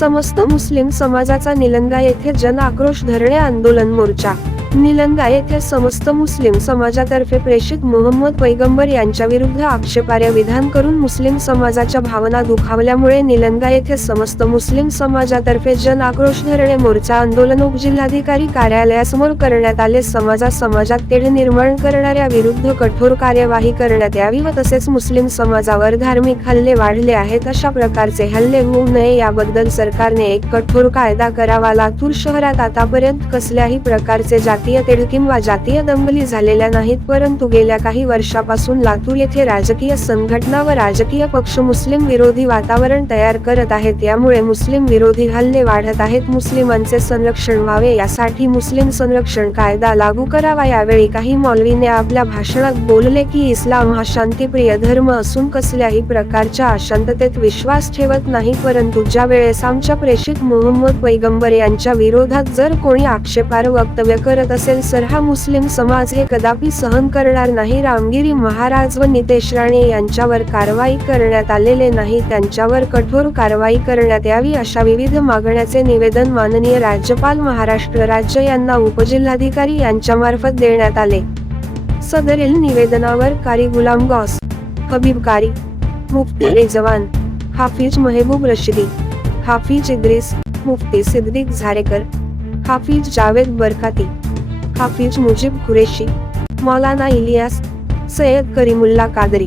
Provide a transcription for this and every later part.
समस्त मुस्लिम समाजाचा निलंगा येथे जन आक्रोश धरणे आंदोलन मोर्चा। निलंगा येथे समस्त मुस्लिम समाजातर्फे प्रेषित मोहम्मद पैगंबर यांच्या विरुद्ध आक्षेपार्ह विधान करून मुस्लिम समाजाच्या भावना दुखावल्यामुळे निलंगा येथे समस्त मुस्लिम समाजातर्फे जन आक्रोश धरणे मोर्चा आंदोलन उपजिल्हाधिकारी कार्यालयासमोर करण्यात आले। समाजात तेढ निर्माण करणाऱ्या विरुद्ध कठोर कार्यवाही करण्यात यावी व तसेच मुस्लिम समाजावर धार्मिक हल्ले वाढले आहेत अशा प्रकारचे हल्ले होऊ नये याबद्दल सरकारने एक कठोर कायदा करावा। लातूर शहरात आतापर्यंत कसल्याही प्रकारचे जातीय तेढ किंवा जातीय दंगली झालेल्या नाहीत, परंतु गेल्या काही वर्षापासून लातूर येथे राजकीय संघटना व राजकीय पक्ष मुस्लिम विरोधी वातावरण तयार करत आहेत, यामुळे मुस्लिम विरोधी हल्ले वाढत आहेत। मुस्लिमांचे संरक्षण व्हावे यासाठी मुस्लिम संरक्षण कायदा लागू करावा। यावेळी काही मौलवीने आपल्या भाषणात बोलले की इस्लाम हा शांतिप्रिय धर्म असून कसल्याही प्रकारच्या अशांततेत विश्वास ठेवत नाही, परंतु ज्या वेळेस आमच्या प्रेषित मोहम्मद पैगंबर यांच्या विरोधात जर कोणी आक्षेपार्ह वक्तव्य करत असेल तर हा मुस्लिम समाज हे कदापि सहन करणार नाही। रामगिरी महाराज व नितेश राणे यांच्यावर कारवाई करण्यात आलेले नाही, त्यांच्यावर कठोर कारवाई करण्यात यावी अशा विविध मागण्याचे निवेदन माननीय राज्यपाल महाराष्ट्र राज्य यांना उपजिल्हाधिकारी यांच्यामार्फत देण्यात आले। सदरील निवेदनावर कारी गुलाम गौस, हबीब कारी, मुफ्ती रिजवान, हाफिज महबूब रशिदी, हाफिज इद्रिस, मुफ्ती सिद्दीक झारेकर, हाफिज जावेद बरकाती, हाफिज मुजीब कुरेशी, मौलाना इलियास, सय्यद करीमुल्ला कादरी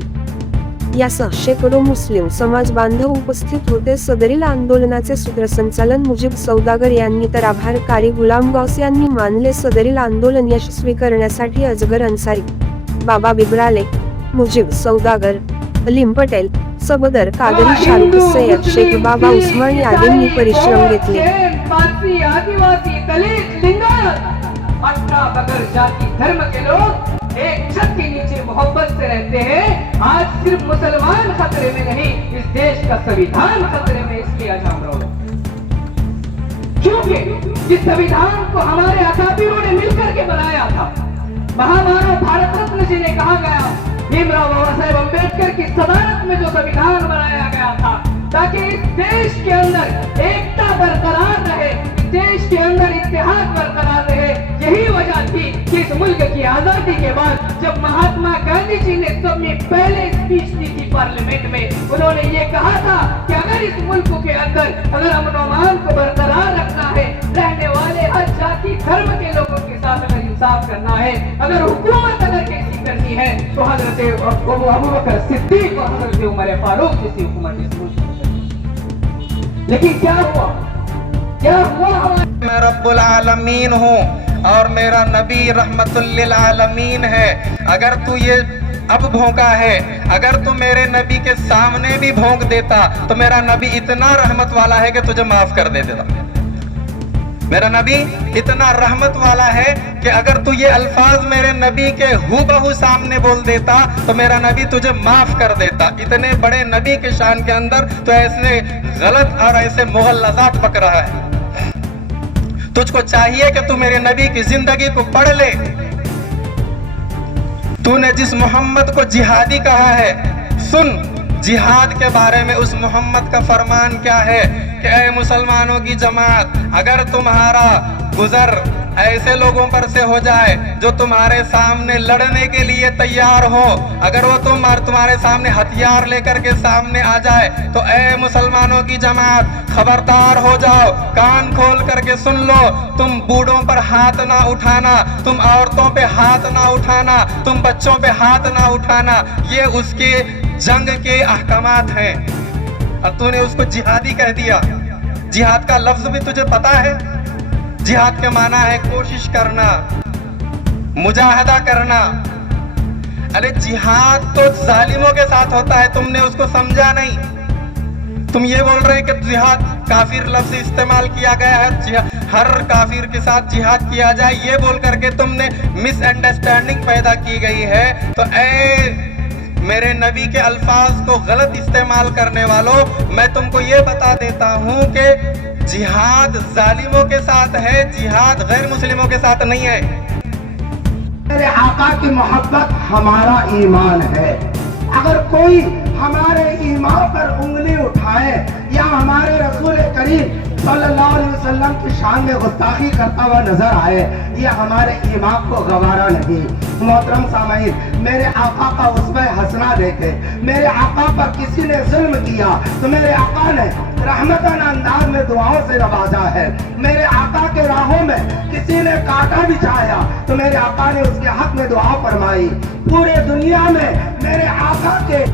यासह शेकडो मुस्लिम समाज बांधव उपस्थित होते। सदरील आंदोलनाचे सूत्रसंचालन मुजीब सौदागर यांनी तर आभार कारी गुलाम गौस यांनी मानले। सदरील आंदोलन यशस्वी करण्यासाठी अजगर अन्सारी, बाबा बिब्राले, मुजीब सौदागर, अलीम पटेल, सबदर कादरी, शारुख सय्यद, शेख बाबा उस्मानी आदींनी परिश्रम घेतले। आदिवासी, दलित, लिंगायत, बगर जाति धर्म के लोग एक छत के नीचे मोहब्बत से रहते हैं। आज सिर्फ मुसलमान खतरे में नहीं, इस देश का संविधान खतरे में, इसलिए आज हम रो रहे हैं। क्योंकि जिस संविधान को हमारे अकाबिरों ने मिलकर के बनाया था, महामानव भारत रत्न जी ने कहा गया, भीमराव बाबा साहेब अम्बेडकर की सदारत में जो संविधान बनाया गया था ताकि इस देश के अंदर एकता बरकरार रहे, इस देश के अंदर इत्तेहाद बरकरार रहे। यही वजह थी कि इस मुल्क की आजादी के बाद जब महात्मा गांधी जी ने सबसे पहले स्पीच दी थी पार्लियामेंट में, उन्होंने ये कहा था कि अगर इस मुल्क के अंदर अगर अमन अमान को बरकरार रखना है, रहने वाले हर जाति धर्म के लोगों के साथ अगर इंसाफ करना है, अगर हुकूमत अगर कैसी करनी है तो हजरत अबू बकर सिद्दीक और हजरत उमर फारूक जैसी हुकूमत इस मुल्क में। लेकिन क्या हुआ? मैं रब्बुल आलमीन हूँ और मेरा नबी रहमतुल लिल आलमीन है। अगर तू ये अब भौंका है, अगर तू मेरे नबी के सामने भी भौंक देता तो मेरा नबी इतना रहमत वाला है कि तुझे माफ कर दे देता। मेरा नबी इतना रहमत वाला है कि अगर तू ये अल्फाज मेरे नबी के हूबहू सामने बोल देता तो मेरा नबी तुझे माफ कर देता। इतने बड़े नबी के शान के अंदर तो ऐसे गलत और ऐसे मुगल्लज़ात बक रहा है। तुझको चाहिए कि तू मेरे नबी की जिंदगी को पढ़ ले। तूने जिस मोहम्मद को जिहादी कहा है, सुन जिहाद के बारे में उस मोहम्मद का फरमान क्या है कि ऐ मुसलमानों की जमात, अगर तुम्हारा गुजर ऐसे लोगों पर से हो जाए जो तुम्हारे सामने लड़ने के लिए तैयार हो, अगर वो तुम्हारे सामने हथियार लेकर के सामने आ जाए तो ऐ मुसलमानों की जमात खबरदार हो जाओ, कान खोल करके सुन लो। तुम बूढ़ों पर हाथ ना उठाना, तुम औरतों पे हाथ ना उठाना, तुम बच्चों पे हाथ ना उठाना, ये उसके जंग के अहकामात हैं। अब तूने उसको जिहादी कह दिया। जिहाद का लफ्ज भी तुझे पता है? जिहाद के माना है कोशिश करना, मुजाहिदा करना। अरे जिहाद तो जालिमों के साथ होता है, तुमने उसको समझा नहीं। तुम ये बोल रहे हैं कि जिहाद काफिर लफ्ज इस्तेमाल किया गया है, हर काफिर के साथ जिहाद किया जाए, ये बोल करके तुमने मिसअंडरस्टैंडिंग पैदा की गई है। तो ऐ मेरे नबी के अल्फाज को गलत इस्तेमाल करने वालों, मैं तुमको ये बता देता हूँ कि जिहाद जालिमों के साथ है, जिहाद गैर मुस्लिमों के साथ नहीं है। मेरे आका की मोहब्बत हमारा ईमान है। अगर कोई हमारे ईमान पर उंगली उठाए या हमारे रसूल करीम सल्लल्लाहु अलैहि वसल्लम की शान में गुस्ताखी करता हुआ नजर आए, ये हमारे ईमान को गवारा नहीं। मोहतरम सामईन, मेरे आका का उसमें हसना देखे, मेरे आका पर किसी ने जुल्म किया तो मेरे आका ने रहमतन अंदाज में दुआओं से नवाजा है। मेरे आका के राहों में किसी ने कांटा बिछाया तो मेरे आका ने उसके हक में दुआ फरमाई। पूरे दुनिया में मेरे आका के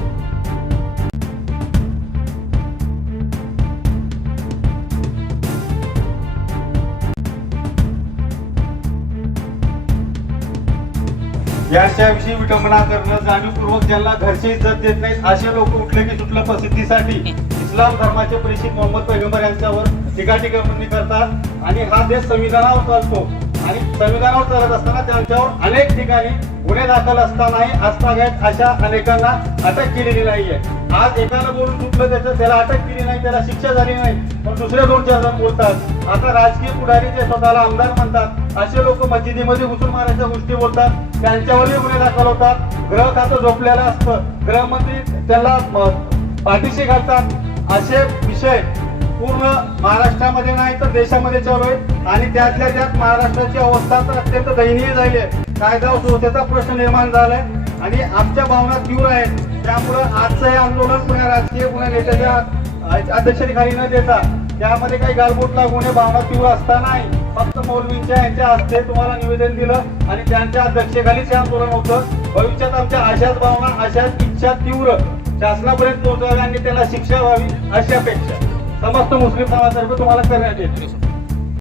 यांच्याविषयी विटंबना करणं, जाणीवपूर्वक ज्यांना घरची इज्जत देत नाहीत असे लोक उठले की सुटलं प्रसिद्धीसाठी इस्लाम धर्माचे प्रेषित मोहम्मद पैगंबर यांच्यावर टीकाटिप्पणी करतात आणि हा देश संविधानावर चालतो आणि संविधानावर चालत असताना त्यांच्यावर अनेक ठिकाणी गुन्हे दाखल असतानाही आजतागायत अशा अनेकांना अटक केलेली नाहीये। आज एकाला बोलून सुटलं त्याला अटक केली नाही, त्याला शिक्षा झाली नाही, पण दुसरे 2-4 जण बोलतात। आता राजकीय पुढारी जे स्वतःला आमदार म्हणतात असे लोक मस्जिदीमध्ये घुसून मारायच्या गोष्टी बोलतात, त्यांच्यावरही गुन्हे दाखल होतात। गृह खातं झोपलेलं असतं, गृहमंत्री त्याला पाठीशी घालतात। असे विषय पूर्ण महाराष्ट्रामध्ये नाही तर देशामध्ये चालू आहेत आणि त्यातल्या त्यात महाराष्ट्राची अवस्था तर अत्यंत दयनीय झाली आहे। कायदा व सुव्यवस्थेचा प्रश्न निर्माण झालाय आणि आमच्या भावना तीव्र आहेत। त्यामुळे आजचं हे आंदोलन पुण्या राजकीय पुण्या नेत्याच्या अध्यक्षतेखाली न देता त्यामध्ये काही गालबोट लागू नये, भावना तीव्र असतानाही फक्त मौलवींच्या यांच्या हस्ते तुम्हाला निवेदन दिलं आणि त्यांच्या अध्यक्षतेखालीच हे आंदोलन होतं। भविष्यात आमच्या अशाच भावना, अशाच इच्छा तीव्र शासनापर्यंत पोहोचाव्या आणि त्याला शिक्षा व्हावी अशी अपेक्षा समस्त मुस्लिम समाजातर्फे तुम्हाला करण्यात येते।